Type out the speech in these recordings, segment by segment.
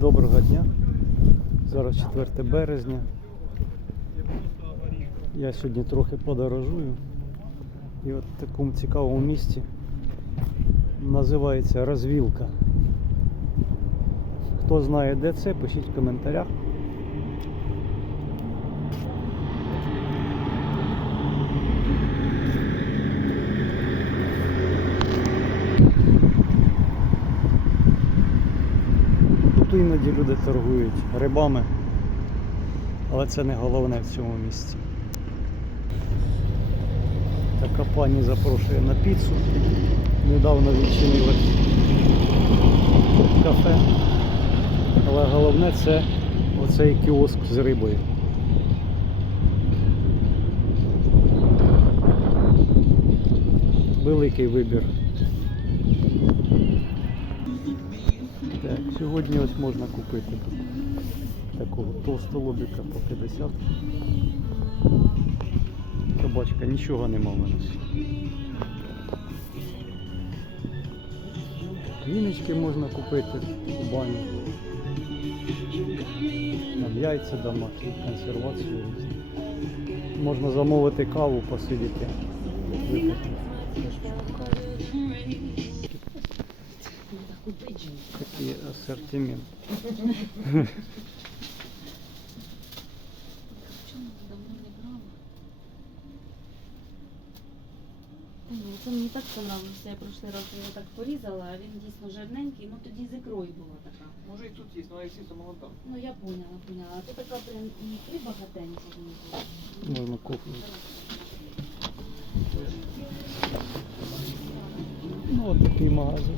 Доброго дня. Зараз 4 березня. Я сьогодні трохи подорожую. І от в такому цікавому місці називається Розвілка. Хто знає де це, пишіть в коментарях. Тут іноді люди торгують рибами, але це не головне в цьому місці. Така пані запрошує на піцу. Недавно відчинилось кафе. Але головне це оцей кіоск з рибою. Великий вибір. Так, сьогодні ось можна купити тут такого товстолобіка по 50. Собачка, нічого нема в мене. Віночки можна купити у баню. Там яйця домашні, консервацію. Можна замовити каву, посидіти, брала? Та ні, це мені так понравився. Я прошлий раз його так порізала, а він дійсно жирненький, ну тоді з ікрою була така. Може і тут є, але якщо то молода. Ну я поняла, поняла. А тут така прям і ікри багатенько в ній. Можна купити. Ну, от такий магазин.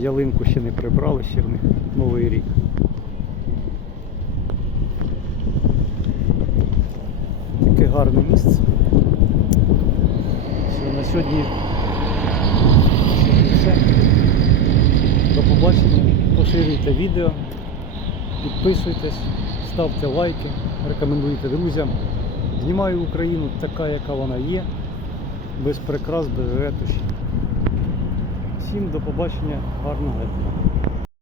Ялинку ще не прибрали, ще в них новий рік. Таке гарне місце. Все, на сьогодні все. До побачення. Поширюйте відео, підписуйтесь, ставте лайки, рекомендуйте друзям. Знімаю Україну така, яка вона є, без прикрас, без ретуші. Всім до побачення, гарного дня.